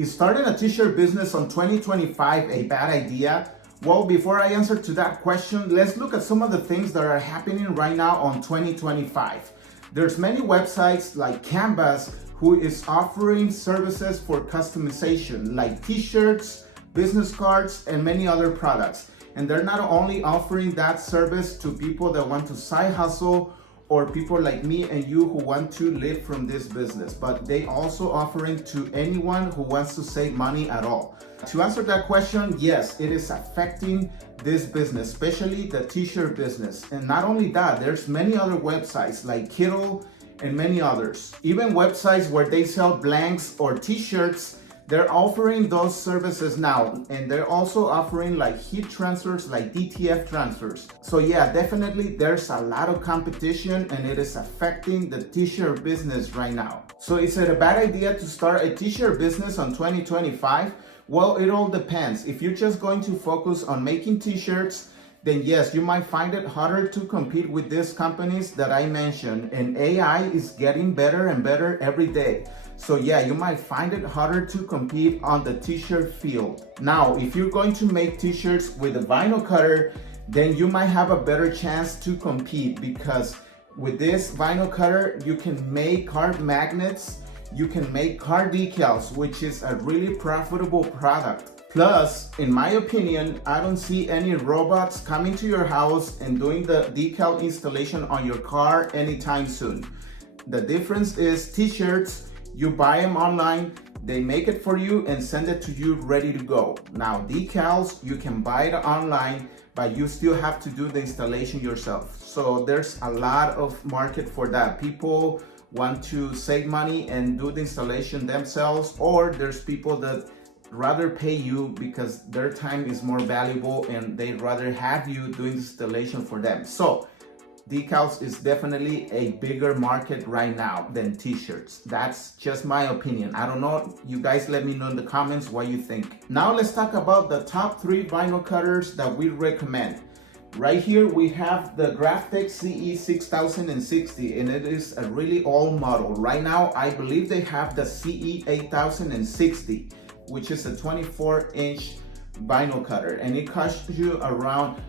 Is starting a t-shirt business on 2025 a bad idea? Well, before I answer to that question, let's look at some of the things that are happening right now on 2025. There's many websites like Canvas who is offering services for customization like t-shirts, business cards, and many other products. And they're not only offering that service to people that want to side hustle or people like me and you who want to live from this business, but they also offering to anyone who wants to save money at all. To answer that question, yes, it is affecting this business, especially the t-shirt business. And not only that, there's many other websites like Kittle and many others. Even websites where they sell blanks or t-shirts, they're offering those services now, and they're also offering like heat transfers, like DTF transfers. So yeah, definitely there's a lot of competition and it is affecting the t-shirt business right now. So is it a bad idea to start a t-shirt business on 2025? Well, it all depends. If you're just going to focus on making t-shirts, then yes, you might find it harder to compete with these companies that I mentioned, and AI is getting better and better every day. So yeah, you might find it harder to compete on the t-shirt field. Now, if you're going to make t-shirts with a vinyl cutter, then you might have a better chance to compete, because with this vinyl cutter, you can make card magnets, you can make card decals, which is a really profitable product. Plus, in my opinion, I don't see any robots coming to your house and doing the decal installation on your car anytime soon. The difference is t-shirts, you buy them online, they make it for you and send it to you ready to go. Now, decals, you can buy it online, but you still have to do the installation yourself. So there's a lot of market for that. People want to save money and do the installation themselves, or there's people that rather pay you because their time is more valuable and they'd rather have you doing the installation for them. So decals is definitely a bigger market right now than t-shirts. That's just my opinion. I don't know. You guys let me know in the comments what you think. Now let's talk about the top 3 vinyl cutters that we recommend. Right here we have the Graphtec CE 6060, and it is a really old model. Right now I believe they have the CE 8060, which is a 24-inch vinyl cutter, and it costs you around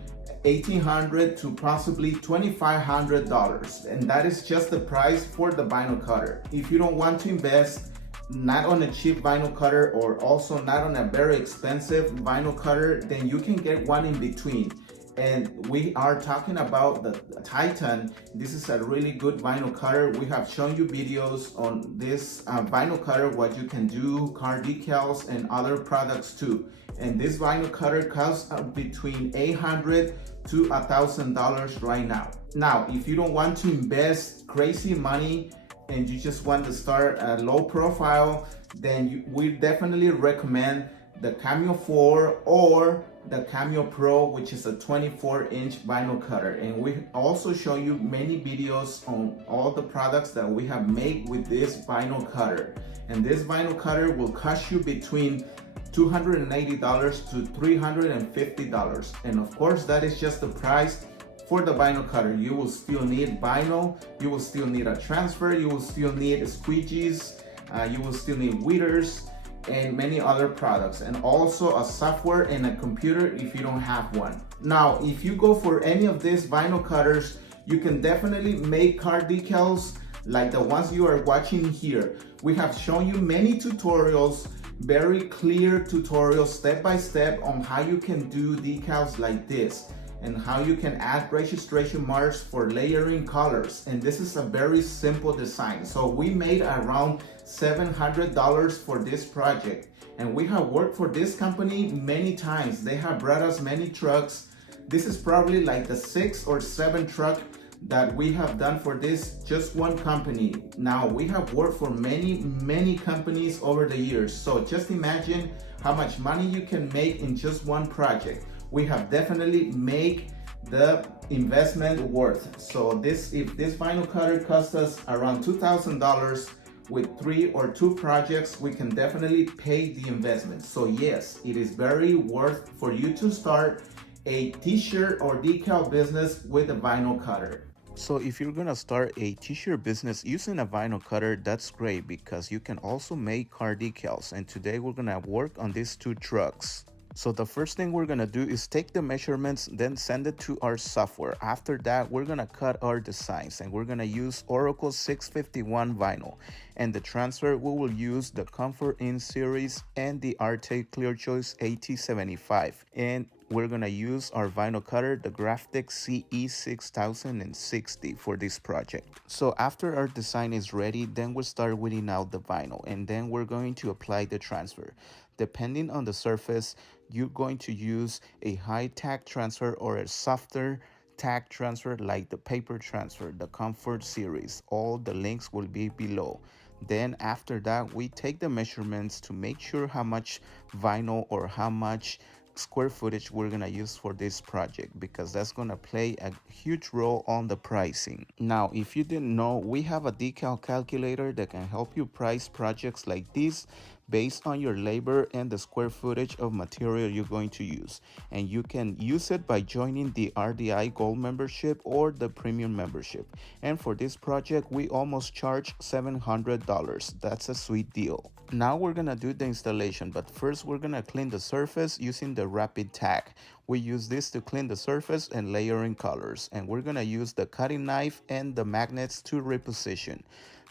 $1,800 to possibly $2,500, and that is just the price for the vinyl cutter. If you don't want to invest not on a cheap vinyl cutter or also not on a very expensive vinyl cutter, then you can get one in between. And we are talking about the Titan. This is a really good vinyl cutter. We have shown you videos on this vinyl cutter, what you can do, card decals and other products too. And this vinyl cutter costs between $800 to $1,000 right now. Now, if you don't want to invest crazy money and you just want to start a low profile, then we definitely recommend the Cameo 4 or the Cameo Pro, which is a 24-inch vinyl cutter. And we also show you many videos on all the products that we have made with this vinyl cutter. And this vinyl cutter will cost you between $280 to $350. And of course, that is just the price for the vinyl cutter. You will still need vinyl, you will still need a transfer, you will still need squeegees, you will still need weeders, and many other products, and also a software and a computer if you don't have one. Now, if you go for any of these vinyl cutters, you can definitely make card decals like the ones you are watching here. We have shown you many tutorials, very clear tutorials step by step on how you can do decals like this and how you can add registration marks for layering colors. And this is a very simple design. So we made around $700 for this project, and we have worked for this company many times. They have brought us many trucks. This is probably like the 6th or 7th truck that we have done for this just one company. Now, we have worked for many companies over the years. So just imagine how much money you can make in just one project. We have definitely made the investment worth. So if this vinyl cutter cost us around $2,000 with 3 or 2 projects, we can definitely pay the investment. So yes, it is very worth for you to start a t-shirt or decal business with a vinyl cutter. So if you're gonna start a t-shirt business using a vinyl cutter, that's great because you can also make car decals. And today we're gonna work on these two trucks. So the first thing we're gonna do is take the measurements, then send it to our software. After that, we're gonna cut our designs and we're gonna use Oracle 651 vinyl. And the transfer, we will use the Comfort In series and the Arte Clear Choice AT75. And we're gonna use our vinyl cutter, the Graphic CE 6060 for this project. So after our design is ready, then we'll start weeding out the vinyl and then we're going to apply the transfer. Depending on the surface, you're going to use a high tack transfer or a softer tack transfer like the paper transfer, the Comfort series. All the links will be below. Then after that, we take the measurements to make sure how much vinyl or how much square footage we're gonna use for this project, because that's gonna play a huge role on the pricing. Now, if you didn't know, we have a decal calculator that can help you price projects like this based on your labor and the square footage of material you're going to use. And you can use it by joining the RDI Gold membership or the Premium membership. And for this project, we almost charge $700. That's a sweet deal. Now we're gonna do the installation, but first we're gonna clean the surface using the rapid tack. We use this to clean the surface and layer in colors, and we're gonna use the cutting knife and the magnets to reposition.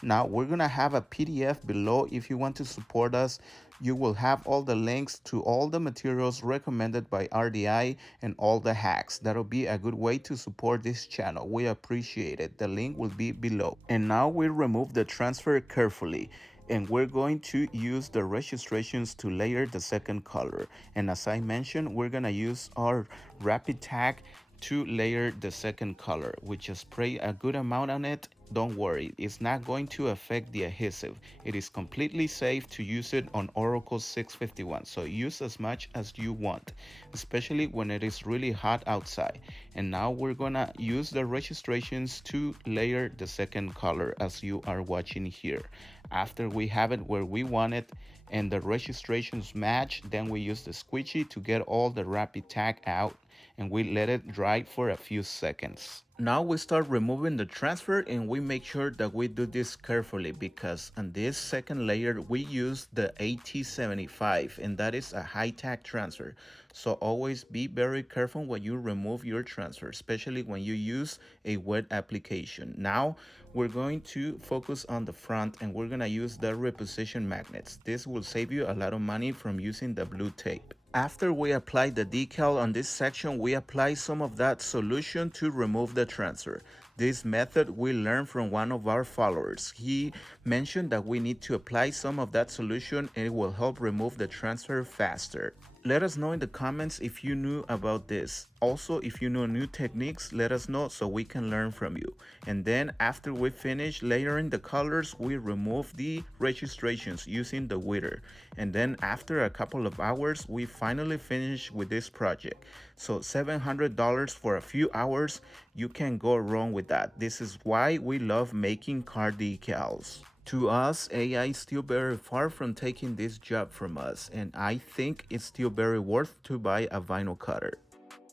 Now we're gonna have a PDF below. If you want to support us, you will have all the links to all the materials recommended by RDI and all the hacks. That'll be a good way to support this channel. We appreciate it. The link will be below. And now we remove the transfer carefully. And we're going to use the registrations to layer the second color. And as I mentioned, we're gonna use our rapid tack to layer the second color. We just spray a good amount on it. Don't worry, it's not going to affect the adhesive. It is completely safe to use it on Oracle 651. So use as much as you want, especially when it is really hot outside. And now we're gonna use the registrations to layer the second color as you are watching here. After we have it where we want it and the registrations match, then we use the squeegee to get all the rapid tack out and we let it dry for a few seconds. Now we start removing the transfer and we make sure that we do this carefully, because on this second layer we use the AT75 and that is a high tack transfer. So always be very careful when you remove your transfer, especially when you use a wet application. Now we're going to focus on the front and we're gonna use the reposition magnets. This will save you a lot of money from using the blue tape. After we apply the decal on this section, we apply some of that solution to remove the transfer. This method we learned from one of our followers. He mentioned that we need to apply some of that solution and it will help remove the transfer faster. Let us know in the comments if you knew about this. Also, if you know new techniques, let us know so we can learn from you. And then after we finish layering the colors, we remove the registrations using the weeder. And then after a couple of hours, we finally finish with this project. So $700 for a few hours, you can't go wrong with that. This is why we love making car decals. To us, AI is still very far from taking this job from us, and I think it's still very worth to buy a vinyl cutter.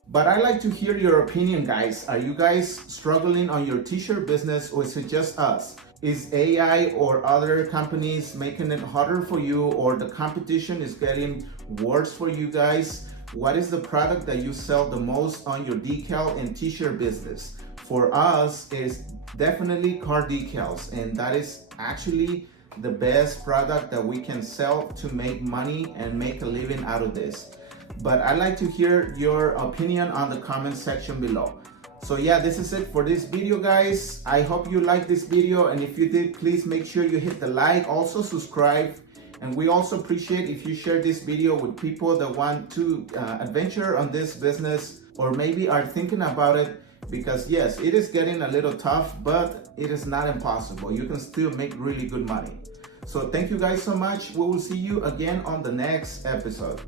But I'd like to hear your opinion, guys. Are you guys struggling on your t-shirt business, or is it just us? Is AI or other companies making it harder for you, or the competition is getting worse for you guys? What is the product that you sell the most on your decal and t-shirt business? For us, is definitely car decals, and that is actually the best product that we can sell to make money and make a living out of this. But I'd like to hear your opinion on the comment section below. So yeah, this is it for this video, guys. I hope you liked this video, and if you did, please make sure you hit the like, also subscribe. And we also appreciate if you share this video with people that want to adventure on this business, or maybe are thinking about it, because yes, it is getting a little tough, but it is not impossible. You can still make really good money. So thank you guys so much. We will see you again on the next episode.